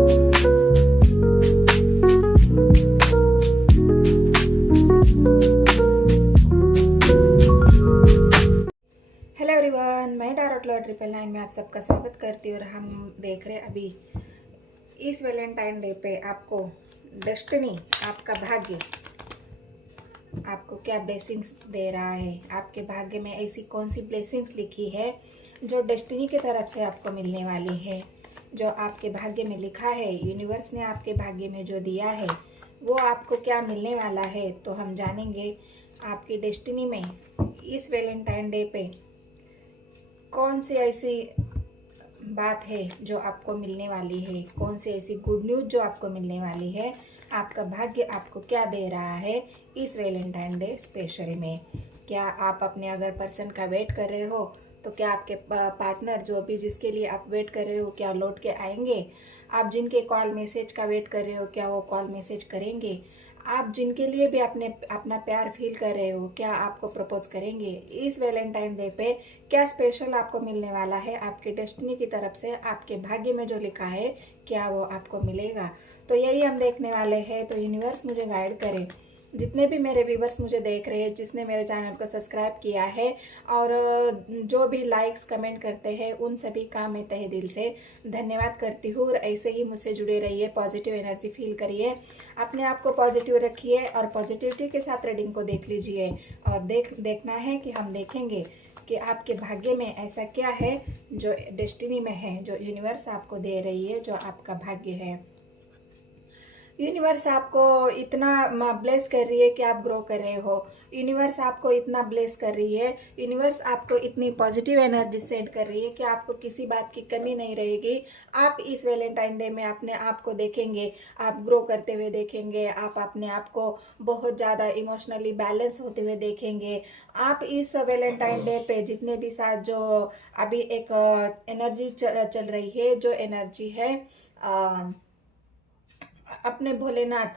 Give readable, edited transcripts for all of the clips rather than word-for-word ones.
Hello everyone, मैं टारोट law 999 में आप सबका स्वागत करती हूँ। और हम देख रहे हैं अभी इस वैलेंटाइन डे पे आपको डेस्टिनी, आपका भाग्य आपको क्या ब्लेसिंग्स दे रहा है। आपके भाग्य में ऐसी कौन सी ब्लेसिंग्स लिखी है जो डेस्टिनी की तरफ से आपको मिलने वाली है। जो आपके भाग्य में लिखा है, यूनिवर्स ने आपके भाग्य में जो दिया है वो आपको क्या मिलने वाला है, तो हम जानेंगे आपकी डेस्टिनी में इस वैलेंटाइन डे पे कौन सी ऐसी बात है जो आपको मिलने वाली है, कौन सी ऐसी गुड न्यूज़ जो आपको मिलने वाली है। आपका भाग्य आपको क्या दे रहा है इस वैलेंटाइन डे स्पेशल में। क्या आप अपने अगर पर्सन का वेट कर रहे हो तो क्या आपके पार्टनर जो भी जिसके लिए आप वेट कर रहे हो क्या लौट के आएंगे। आप जिनके कॉल मैसेज का वेट कर रहे हो क्या वो कॉल मैसेज करेंगे। आप जिनके लिए भी अपना प्यार फील कर रहे हो क्या आपको प्रपोज करेंगे। इस वैलेंटाइन डे पे क्या स्पेशल आपको मिलने वाला है आपके डेस्टिनी की तरफ से, आपके भाग्य में जो लिखा है क्या वो आपको मिलेगा। तो यही हम देखने वाले हैं। तो यूनिवर्स मुझे गाइड करे, जितने भी मेरे व्यूवर्स मुझे देख रहे हैं, जिसने मेरे चैनल को सब्सक्राइब किया है और जो भी लाइक्स कमेंट करते हैं, उन सभी का मैं तहे दिल से धन्यवाद करती हूँ। और ऐसे ही मुझसे जुड़े रहिए, पॉजिटिव एनर्जी फील करिए, अपने आप को पॉजिटिव रखिए और पॉजिटिविटी के साथ रीडिंग को देख लीजिए। और देखना है कि हम देखेंगे कि आपके भाग्य में ऐसा क्या है जो डेस्टिनी में है, जो यूनिवर्स आपको दे रही है, जो आपका भाग्य है। यूनिवर्स आपको इतना ब्लेस कर रही है कि आप ग्रो कर रहे हो। यूनिवर्स आपको इतना ब्लेस कर रही है, यूनिवर्स आपको इतनी पॉजिटिव एनर्जी सेंड कर रही है कि आपको किसी बात की कमी नहीं रहेगी। आप इस वैलेंटाइन डे में अपने आप को देखेंगे, आप ग्रो करते हुए देखेंगे, आप अपने आप को बहुत ज़्यादा इमोशनली बैलेंस होते हुए देखेंगे। आप इस वैलेंटाइन डे पे जितने भी साथ जो अभी एक एनर्जी चल रही है, जो एनर्जी है अपने भोलेनाथ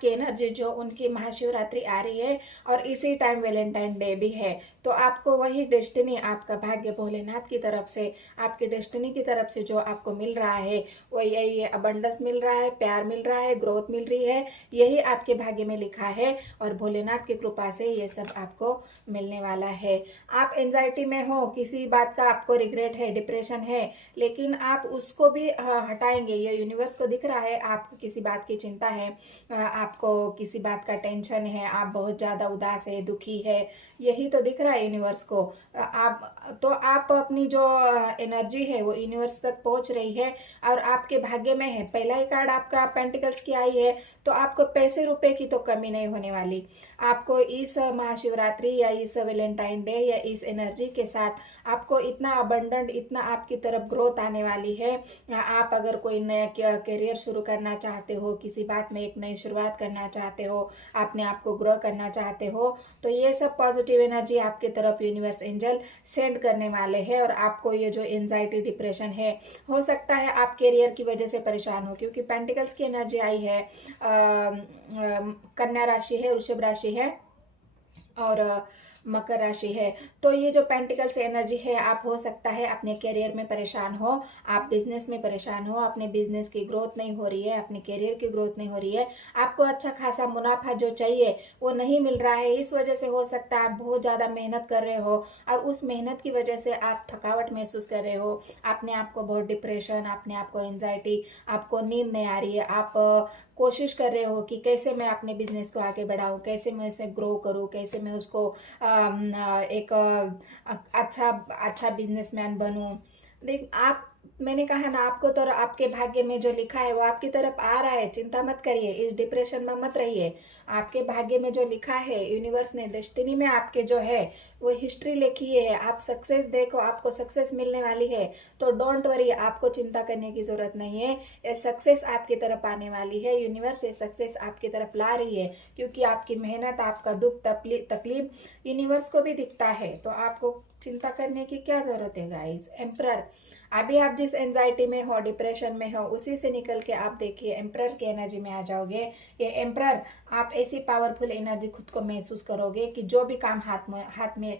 की एनर्जी, जो उनकी महाशिवरात्रि आ रही है और इसी टाइम वैलेंटाइन डे भी है। तो आपको वही डेस्टिनी, आपका भाग्य भोलेनाथ की तरफ से, आपकी डेस्टिनी की तरफ से जो आपको मिल रहा है वो यही है। अबंडेंस मिल रहा है, प्यार मिल रहा है, ग्रोथ मिल रही है, यही आपके भाग्य में लिखा है। और भोलेनाथ की कृपा से ये सब आपको मिलने वाला है। आप एंजाइटी में हो, किसी बात का आपको रिग्रेट है, डिप्रेशन है, लेकिन आप उसको भी हटाएंगे। ये यूनिवर्स को दिख रहा है आपको किसी बात की चिंता है, आपको किसी बात का टेंशन है, आप बहुत ज़्यादा उदास है, दुखी है, यही तो दिख रहा है यूनिवर्स को। आप अपनी जो एनर्जी है वो यूनिवर्स तक पहुंच रही है और आपके भाग्य में है। पहला ही कार्ड आपका पेंटिकल्स की आई है, तो आपको पैसे रुपए की तो कमी नहीं होने वाली। आपको इस महाशिवरात्रि या इस वैलेंटाइन डे या इस एनर्जी के साथ आपको इतना अबंडेंट, इतना आपकी तरफ ग्रोथ आने वाली है। आप अगर कोई नया करियर शुरू करना चाहते हो, किसी बात में एक नई शुरुआत करना चाहते हो, अपने आप को ग्रो करना चाहते हो, तो ये सब पॉजिटिव एनर्जी आपके तरफ यूनिवर्स एंजल सेंड करने वाले हैं। और आपको ये जो एंजाइटी, डिप्रेशन है, हो सकता है आप करियर की वजह से परेशान हो, क्योंकि पेंटिकल्स की एनर्जी आई है, कन्या राशि है, वृषभ राशि है और मकर राशि है। तो ये जो पेंटिकल्स एनर्जी है, आप हो सकता है अपने करियर में परेशान हो, आप बिजनेस में परेशान हो, अपने बिजनेस की ग्रोथ नहीं हो रही है, अपने करियर की ग्रोथ नहीं हो रही है, आपको अच्छा खासा मुनाफा जो चाहिए वो नहीं मिल रहा है। इस वजह से हो सकता है आप बहुत ज़्यादा मेहनत कर रहे हो और उस मेहनत की वजह से आप थकावट महसूस कर रहे हो, अपने आप को बहुत डिप्रेशन, अपने आप को एंजाइटी, आपको नींद नहीं आ रही है। आप कोशिश कर रहे हो कि कैसे मैं अपने बिजनेस को आगे बढ़ाऊं, कैसे मैं उसे ग्रो करूं, कैसे मैं उसको एक अच्छा बिजनेसमैन बनूं। देख आप, मैंने कहा ना आपको, तो आपके भाग्य में जो लिखा है वो आपकी तरफ आ रहा है। चिंता मत करिए, इस डिप्रेशन में मत रहिए। आपके भाग्य में जो लिखा है यूनिवर्स ने, डेस्टिनी में आपके जो है वो हिस्ट्री लिखी है। आप सक्सेस देखो, आपको सक्सेस मिलने वाली है। तो डोंट वरी, आपको चिंता करने की जरूरत नहीं है। ये सक्सेस आपकी तरफ आने वाली है। यूनिवर्स ये सक्सेस आपकी तरफ ला रही है, क्योंकि आपकी मेहनत, आपका दुख तकलीफ यूनिवर्स को भी दिखता है। तो आपको चिंता करने की क्या जरूरत है गाइस। एम्परर, अभी आप जिस एंजाइटी में हो, डिप्रेशन में हो, उसी से निकल के आप देखिए एम्परर की एनर्जी में आ जाओगे। ये एम्परर, आप ऐसी पावरफुल एनर्जी खुद को महसूस करोगे कि जो भी काम हाथ में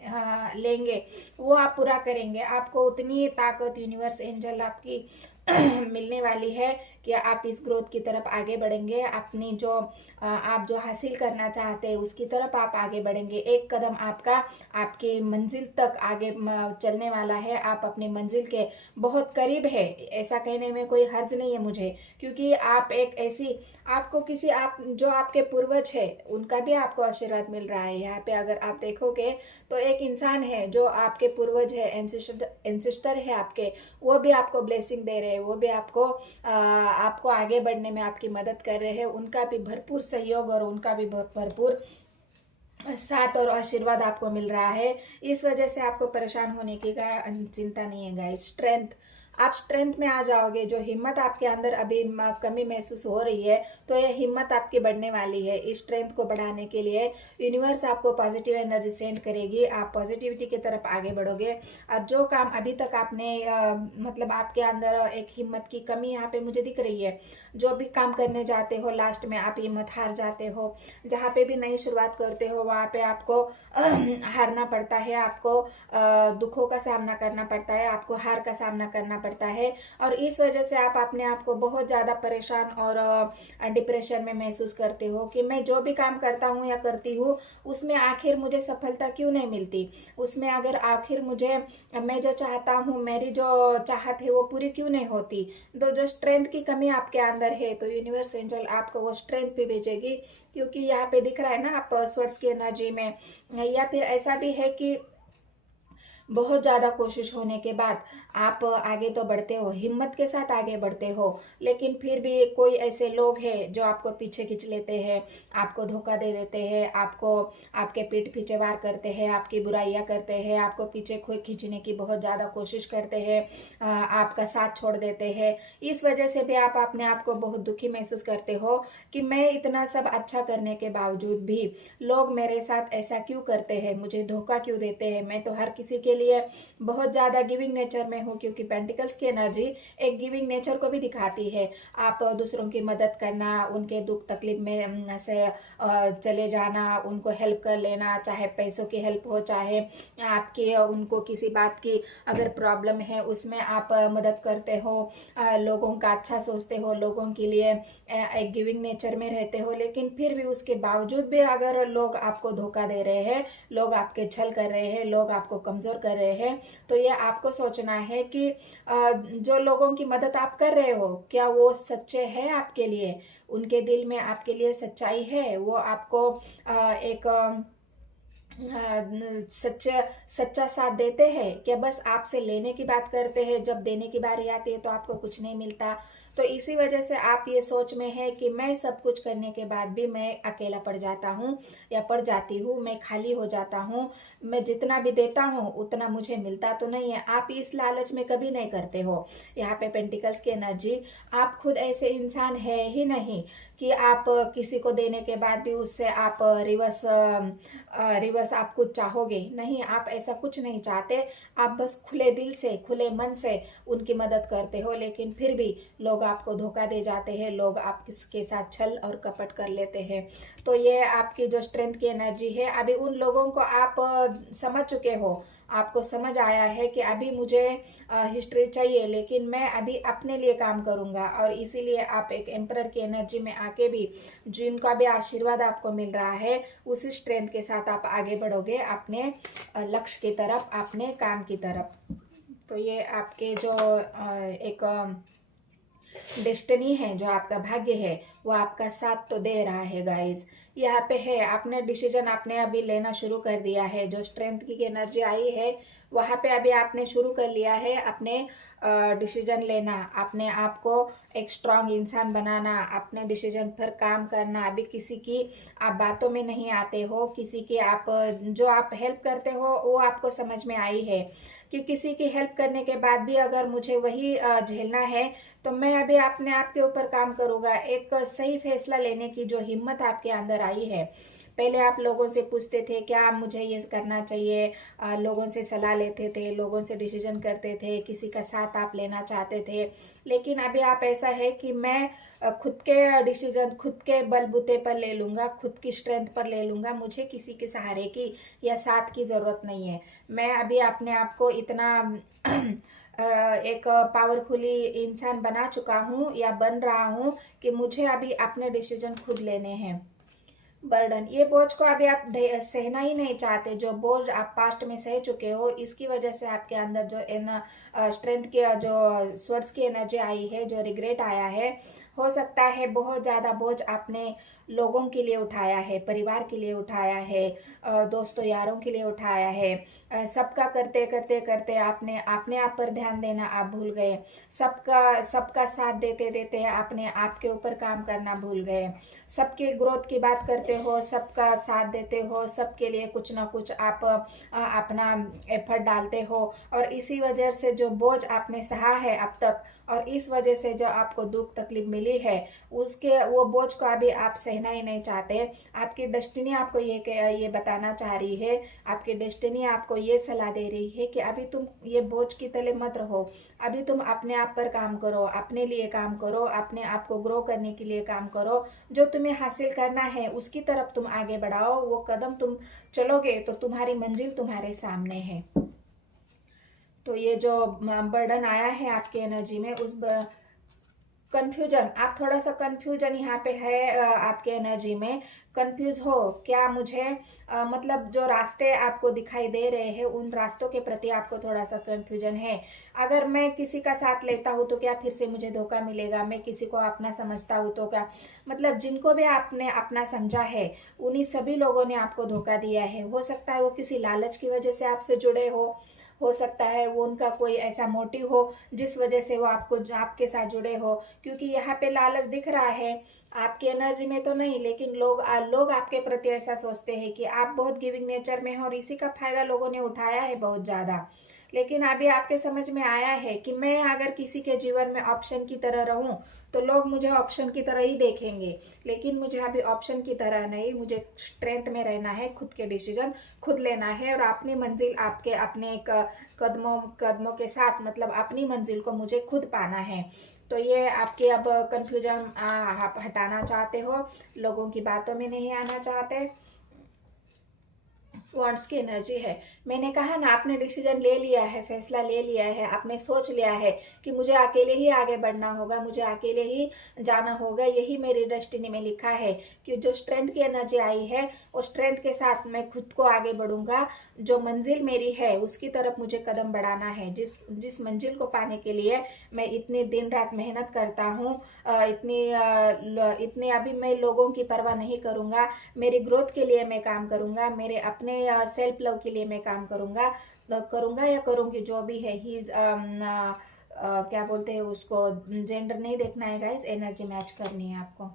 लेंगे वो आप पूरा करेंगे। आपको उतनी ताकत यूनिवर्स एंजल आपकी मिलने वाली है कि आप इस ग्रोथ की तरफ आगे बढ़ेंगे। अपनी जो आप जो हासिल करना चाहते हैं उसकी तरफ आप आगे बढ़ेंगे। एक कदम आपका आपके मंजिल तक आगे चलने वाला है। आप अपनी मंजिल के बहुत करीब है, ऐसा कहने में कोई हर्ज नहीं है मुझे, क्योंकि आप एक ऐसी आपको किसी आप जो आपके पूर्वज है उनका भी आपको आशीर्वाद मिल रहा है। यहाँ पे अगर आप देखोगे तो एक इंसान है जो आपके पूर्वज है, एंसेस्टर है आपके, वो भी आपको ब्लेसिंग दे रहे हैं, वो भी आपको आगे बढ़ने में आपकी मदद कर रहे हैं। उनका भी भरपूर सहयोग और उनका भी भरपूर साथ और आशीर्वाद आपको मिल रहा है। इस वजह से आपको परेशान होने की चिंता नहीं है गाइस। स्ट्रेंथ, आप स्ट्रेंथ में आ जाओगे। जो हिम्मत आपके अंदर अभी कमी महसूस हो रही है, तो यह हिम्मत आपकी बढ़ने वाली है। इस स्ट्रेंथ को बढ़ाने के लिए यूनिवर्स आपको पॉजिटिव एनर्जी सेंड करेगी। आप पॉजिटिविटी की तरफ आगे बढ़ोगे। और जो काम अभी तक आपने मतलब आपके अंदर एक हिम्मत की कमी यहाँ पे मुझे दिख रही है। जो भी काम करने जाते हो लास्ट में आप हिम्मत हार जाते हो। जहाँ पे भी नई शुरुआत करते हो वहाँ पे आपको हारना पड़ता है, आपको दुखों का सामना करना पड़ता है, आपको हार का सामना करना पड़ता है। और इस वजह से आप अपने आप को बहुत ज़्यादा परेशान और डिप्रेशन में महसूस करते हो कि मैं जो भी काम करता हूँ या करती हूँ उसमें आखिर मुझे सफलता क्यों नहीं मिलती, उसमें अगर आखिर मुझे मैं जो चाहता हूँ, मेरी जो चाहत है वो पूरी क्यों नहीं होती। तो जो स्ट्रेंथ की कमी आपके अंदर है, तो यूनिवर्स एंजल आपको वो स्ट्रेंथ भी भेजेगी। क्योंकि यहाँ पे दिख रहा है ना, आप स्वर्ड्स की एनर्जी में, या फिर ऐसा भी है कि बहुत ज़्यादा कोशिश होने के बाद आप आगे तो बढ़ते हो, हिम्मत के साथ आगे बढ़ते हो, लेकिन फिर भी कोई ऐसे लोग हैं जो आपको पीछे खींच लेते हैं, आपको धोखा दे देते हैं, आपको आपके पीठ पीछे वार करते हैं, आपकी बुराइयां करते हैं, आपको पीछे खींचने की बहुत ज़्यादा कोशिश करते हैं, आपका साथ छोड़ देते हैं। इस वजह से भी आप अपने आप को बहुत दुखी महसूस करते हो कि मैं इतना सब अच्छा करने के बावजूद भी लोग मेरे साथ ऐसा क्यों करते हैं, मुझे धोखा क्यों देते हैं। मैं तो हर किसी के लिए बहुत ज़्यादा गिविंग नेचर में हूँ, क्योंकि पेंटिकल्स की एनर्जी एक गिविंग नेचर को भी दिखाती है। आप दूसरों की मदद करना, उनके दुख तकलीफ में से चले जाना, उनको हेल्प कर लेना, चाहे पैसों की हेल्प हो, चाहे आपकी उनको किसी बात की अगर प्रॉब्लम है उसमें आप मदद करते हो, लोगों का अच्छा सोचते हो, लोगों के लिए एक गिविंग नेचर में रहते हो। लेकिन फिर भी उसके बावजूद भी अगर लोग आपको धोखा दे रहे हैं, लोग आपके छल कर रहे हैं, लोग आपको कमज़ोर कर रहे हैं, तो ये आपको सोचना है कि जो लोगों की मदद आप कर रहे हो, क्या वो सच्चे हैं आपके लिए, उनके दिल में आपके लिए सच्चाई है, वो आपको एक सच्चा साथ देते हैं, क्या बस आपसे लेने की बात करते हैं, जब देने की बारी आती है तो आपको कुछ नहीं मिलता। तो इसी वजह से आप ये सोच में है कि मैं सब कुछ करने के बाद भी मैं अकेला पड़ जाता हूँ या पड़ जाती हूँ, मैं खाली हो जाता हूँ, मैं जितना भी देता हूँ उतना मुझे मिलता तो नहीं है। आप इस लालच में कभी नहीं करते हो। यहाँ पे पेंटिकल्स की एनर्जी, आप खुद ऐसे इंसान है ही नहीं कि आप किसी को देने के बाद भी उससे आप रिवर्स आप कुछ चाहोगे, नहीं, आप ऐसा कुछ नहीं चाहते। आप बस खुले दिल से, खुले मन से उनकी मदद करते हो, लेकिन फिर भी लोग आपको धोखा दे जाते हैं, लोग आपके साथ छल और कपट कर लेते हैं। तो ये आपकी जो स्ट्रेंथ की एनर्जी है, अभी उन लोगों को आप समझ चुके हो, आपको समझ आया है कि अभी मुझे हिस्ट्री चाहिए, लेकिन मैं अभी अपने लिए काम करूंगा। और इसीलिए आप एक एम्परर की एनर्जी में आके भी जिनका भी आशीर्वाद आपको मिल रहा है, उसी स्ट्रेंथ के साथ आप आगे बढ़ोगे अपने लक्ष्य की तरफ, अपने काम की तरफ। तो ये आपके जो एक डेस्टिनी है, जो आपका भाग्य है, वो आपका साथ तो दे रहा है गाइज। यहाँ पे है, आपने डिसीजन आपने अभी लेना शुरू कर दिया है। जो स्ट्रेंथ की एनर्जी आई है वहाँ पे अभी आपने शुरू कर लिया है अपने डिसीजन लेना, अपने आप को एक स्ट्रांग इंसान बनाना, अपने डिसीजन पर काम करना। अभी किसी की आप बातों में नहीं आते हो, किसी की आप जो आप हेल्प करते हो वो आपको समझ में आई है कि किसी की हेल्प करने के बाद भी अगर मुझे वही झेलना है, तो मैं अभी अपने आप के ऊपर काम करूँगा। एक सही फैसला लेने की जो हिम्मत आपके अंदर आई है। पहले आप लोगों से पूछते थे क्या मुझे ये करना चाहिए, लोगों से सलाह लेते थे, लोगों से डिसीजन करते थे, किसी का साथ आप लेना चाहते थे। लेकिन अभी आप ऐसा है कि मैं खुद के डिसीजन खुद के बलबूते पर ले लूँगा, खुद की स्ट्रेंथ पर ले लूँगा, मुझे किसी के सहारे की या साथ की ज़रूरत नहीं है। मैं अभी अपने आप को इतना एक पावरफुली इंसान बना चुका हूँ या बन रहा हूँ कि मुझे अभी अपने डिसीजन खुद लेने हैं। बर्डन, ये बोझ को अभी आप सहना ही नहीं चाहते। जो बोझ आप पास्ट में सह चुके हो, इसकी वजह से आपके अंदर जो स्ट्रेंथ की, जो स्वर्ड्स की एनर्जी आई है, जो रिग्रेट आया है, हो सकता है बहुत ज़्यादा बोझ आपने लोगों के लिए उठाया है, परिवार के लिए उठाया है, दोस्तों यारों के लिए उठाया है। सबका करते करते करते आपने अपने आप पर ध्यान देना आप भूल गए। सबका साथ देते देते आपने आपके ऊपर काम करना भूल गए। सबके ग्रोथ की बात करते हो, सबका साथ देते हो, सबके लिए कुछ ना कुछ आप अपना एफर्ट डालते हो, और इसी वजह से जो बोझ आपने सहा है अब तक, और इस वजह से जो आपको दुख तकलीफ मिली है, उसके वो बोझ को अभी आप सहना ही नहीं चाहते। आपकी डेस्टिनी आपको ये बताना चाह रही है, आपकी डेस्टिनी आपको ये सलाह दे रही है कि अभी तुम ये बोझ की तले मत रहो। अभी तुम अपने आप पर काम करो, अपने लिए काम करो, अपने आप को ग्रो करने के लिए काम करो। जो तुम्हें हासिल करना है उसकी तरफ तुम आगे बढ़ाओ। वो कदम तुम चलोगे तो तुम्हारी मंजिल तुम्हारे सामने है। तो ये जो बर्डन आया है आपके एनर्जी में, उस कंफ्यूजन, आप थोड़ा सा कंफ्यूजन यहाँ पे है। आपके एनर्जी में कंफ्यूज हो क्या, मुझे मतलब जो रास्ते आपको दिखाई दे रहे हैं, उन रास्तों के प्रति आपको थोड़ा सा कंफ्यूजन है। अगर मैं किसी का साथ लेता हूँ तो क्या फिर से मुझे धोखा मिलेगा, मैं किसी को अपना समझता हूँ तो क्या, मतलब जिनको भी आपने अपना समझा है, उन्हीं सभी लोगों ने आपको धोखा दिया है। हो सकता है वो किसी लालच की वजह से आपसे जुड़े हो सकता है वो उनका कोई ऐसा मोटिव हो जिस वजह से वो आपके साथ जुड़े हो। क्योंकि यहाँ पे लालच दिख रहा है आपकी एनर्जी में तो नहीं, लेकिन लोग आपके प्रति ऐसा सोचते हैं कि आप बहुत गिविंग नेचर में हो, और इसी का फायदा लोगों ने उठाया है बहुत ज़्यादा। लेकिन अभी आपके समझ में आया है कि मैं अगर किसी के जीवन में ऑप्शन की तरह रहूं तो लोग मुझे ऑप्शन की तरह ही देखेंगे, लेकिन मुझे अभी ऑप्शन की तरह नहीं, मुझे स्ट्रेंथ में रहना है, खुद के डिसीजन खुद लेना है, और अपनी मंजिल आपके अपने कदमों के साथ, मतलब अपनी मंजिल को मुझे खुद पाना है। तो ये आपके अब कंफ्यूजन आप हटाना चाहते हो, लोगों की बातों में नहीं आना चाहते। वॉन्ट्स की एनर्जी है। मैंने कहा ना, आपने डिसीजन ले लिया है, फैसला ले लिया है, आपने सोच लिया है कि मुझे अकेले ही आगे बढ़ना होगा, मुझे अकेले ही जाना होगा, यही मेरी डेस्टिनी में लिखा है। कि जो स्ट्रेंथ की एनर्जी आई है, वो स्ट्रेंथ के साथ मैं खुद को आगे बढ़ूंगा। जो मंजिल मेरी है उसकी तरफ मुझे कदम बढ़ाना है। जिस मंजिल को पाने के लिए मैं इतनी दिन रात मेहनत करता हूँ, इतनी अभी मैं लोगों की परवाह नहीं करूँगा। मेरी ग्रोथ के लिए मैं काम करूँगा, मेरे अपने सेल्फ लव के लिए मैं काम करूँगा या करूँगी, जो भी है। ही क्या बोलते हैं उसको, जेंडर नहीं देखना है गाइस, एनर्जी मैच करनी है आपको।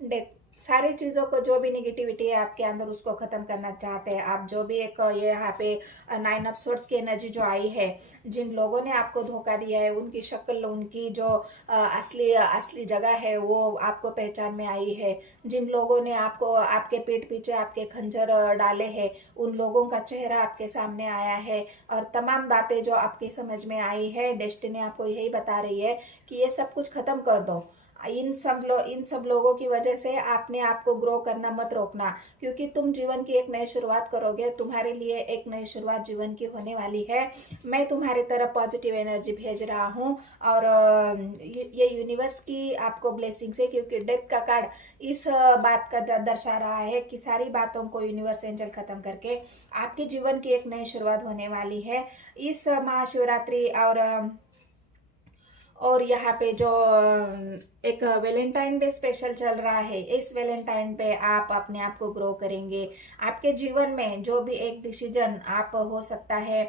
डेथ, सारी चीज़ों को, जो भी निगेटिविटी है आपके अंदर, उसको ख़त्म करना चाहते हैं आप। जो भी एक ये यहाँ पे 9 ऑफ सोर्ड्स की एनर्जी जो आई है, जिन लोगों ने आपको धोखा दिया है, उनकी शक्ल, उनकी जो असली जगह है, वो आपको पहचान में आई है। जिन लोगों ने आपको आपके पीठ पीछे आपके खंजर डाले हैं, उन लोगों का चेहरा आपके सामने आया है, और तमाम बातें जो आपकी समझ में आई है, डेस्टिनी आपको यही बता रही है कि ये सब कुछ ख़त्म कर दो। इन सब लोगों की वजह से आपने आपको ग्रो करना मत रोकना, क्योंकि तुम जीवन की एक नई शुरुआत करोगे। तुम्हारे लिए एक नई शुरुआत जीवन की होने वाली है। मैं तुम्हारी तरफ पॉजिटिव एनर्जी भेज रहा हूँ, और ये यूनिवर्स की आपको ब्लेसिंग्स है, क्योंकि डेथ का कार्ड इस बात का दर्शा रहा है कि सारी बातों को यूनिवर्स एंजल खत्म करके आपके जीवन की एक नई शुरुआत होने वाली है। इस महाशिवरात्रि और यहाँ पे जो एक वैलेंटाइन डे स्पेशल चल रहा है, इस वैलेंटाइन पे आप अपने आप को ग्रो करेंगे। आपके जीवन में जो भी एक डिसीजन आप, हो सकता है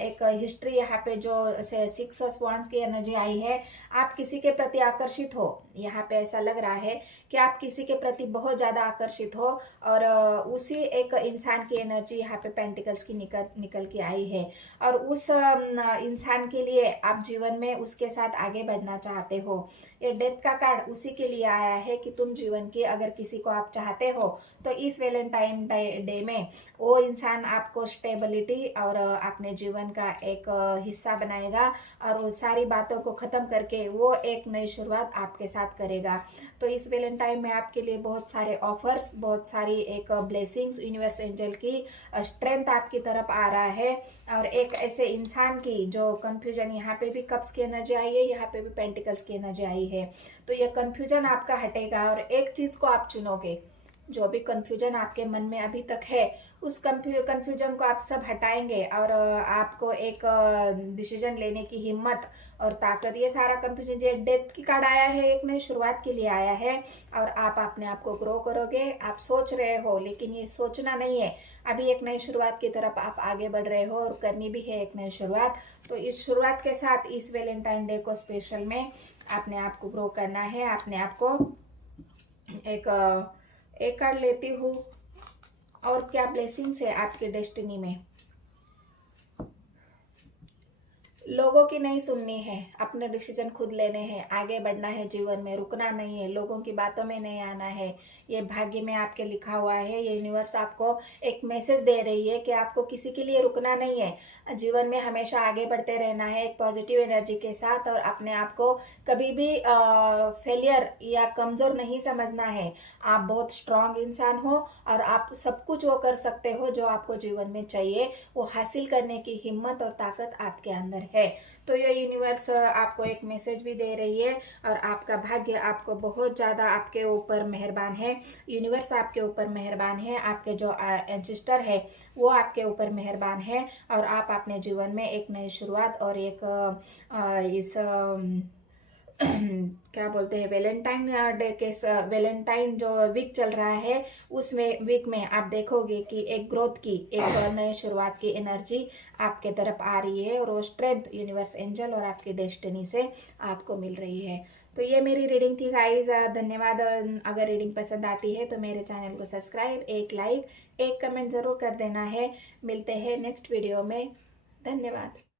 एक हिस्ट्री, यहाँ पे जो 6 ऑफ वांड्स की एनर्जी आई है, आप किसी के प्रति आकर्षित हो। यहाँ पे ऐसा लग रहा है कि आप किसी के प्रति बहुत ज़्यादा आकर्षित हो, और उसी एक इंसान की एनर्जी यहाँ पे पेंटिकल्स की निकल के आई है, और उस इंसान के लिए आप जीवन में उसके साथ साथ आगे बढ़ना चाहते हो। ये डेथ का कार्ड उसी के लिए आया है कि तुम जीवन की अगर किसी को आप चाहते हो तो इस वैलेंटाइन डे में वो इंसान आपको स्टेबिलिटी और अपने जीवन का एक हिस्सा बनाएगा और वो सारी बातों को ख़त्म करके वो एक नई शुरुआत आपके साथ करेगा। तो इस वैलेंटाइन में आपके लिए बहुत सारे ऑफर्स, बहुत सारी एक ब्लेसिंग्स, यूनिवर्स एंजल की स्ट्रेंथ आपकी तरफ आ रहा है। और एक ऐसे इंसान की जो कंफ्यूजन, यहाँ पे भी कप्स की एनर्जी आई है, यहाँ पे भी पेंटिकल्स की एनर्जी आई है, तो ये कंफ्यूजन आपका हटेगा और एक चीज को आप चुनोगे। जो भी कंफ्यूजन आपके मन में अभी तक है उस कंफ्यूजन को आप सब हटाएंगे और आपको एक डिसीजन लेने की हिम्मत और ताकत, ये सारा कंफ्यूजन, ये डेथ की कार्ड आया है, एक नई शुरुआत के लिए आया है और आप अपने आप को ग्रो करोगे। आप सोच रहे हो लेकिन ये सोचना नहीं है, अभी एक नई शुरुआत की तरफ आप आगे बढ़ रहे हो और करनी भी है एक नई शुरुआत। तो इस शुरुआत के साथ इस वैलेंटाइन डे को स्पेशल में अपने आप को ग्रो करना है। अपने आप को एक कार्ड लेती हूँ और क्या ब्लेसिंग्स है आपके डेस्टिनी में। लोगों की नहीं सुननी है, अपने डिसीजन खुद लेने हैं, आगे बढ़ना है जीवन में, रुकना नहीं है, लोगों की बातों में नहीं आना है। ये भाग्य में आपके लिखा हुआ है। ये यूनिवर्स आपको एक मैसेज दे रही है कि आपको किसी के लिए रुकना नहीं है, जीवन में हमेशा आगे बढ़ते रहना है एक पॉजिटिव एनर्जी के साथ और अपने आप को कभी भी फेलियर या कमज़ोर नहीं समझना है। आप बहुत स्ट्रांग इंसान हो और आप सब कुछ वो कर सकते हो जो आपको जीवन में चाहिए, वो हासिल करने की हिम्मत और ताकत आपके अंदर है। तो ये यूनिवर्स आपको एक मैसेज भी दे रही है और आपका भाग्य आपको बहुत ज़्यादा आपके ऊपर मेहरबान है। यूनिवर्स आपके ऊपर मेहरबान है, आपके जो एंसेस्टर है वो आपके ऊपर मेहरबान है और आप अपने जीवन में एक नई शुरुआत और एक इस क्या बोलते हैं वैलेंटाइन डे के वैलेंटाइन जो वीक चल रहा है उसमें वीक में आप देखोगे कि एक ग्रोथ की, एक नए शुरुआत की एनर्जी आपके तरफ आ रही है और वो स्ट्रेंथ यूनिवर्स एंजल और आपकी डेस्टिनी से आपको मिल रही है। तो ये मेरी रीडिंग थी गाइज, धन्यवाद। अगर रीडिंग पसंद आती है तो मेरे चैनल को सब्सक्राइब, एक लाइक, एक कमेंट ज़रूर कर देना है। मिलते हैं नेक्स्ट वीडियो में। धन्यवाद।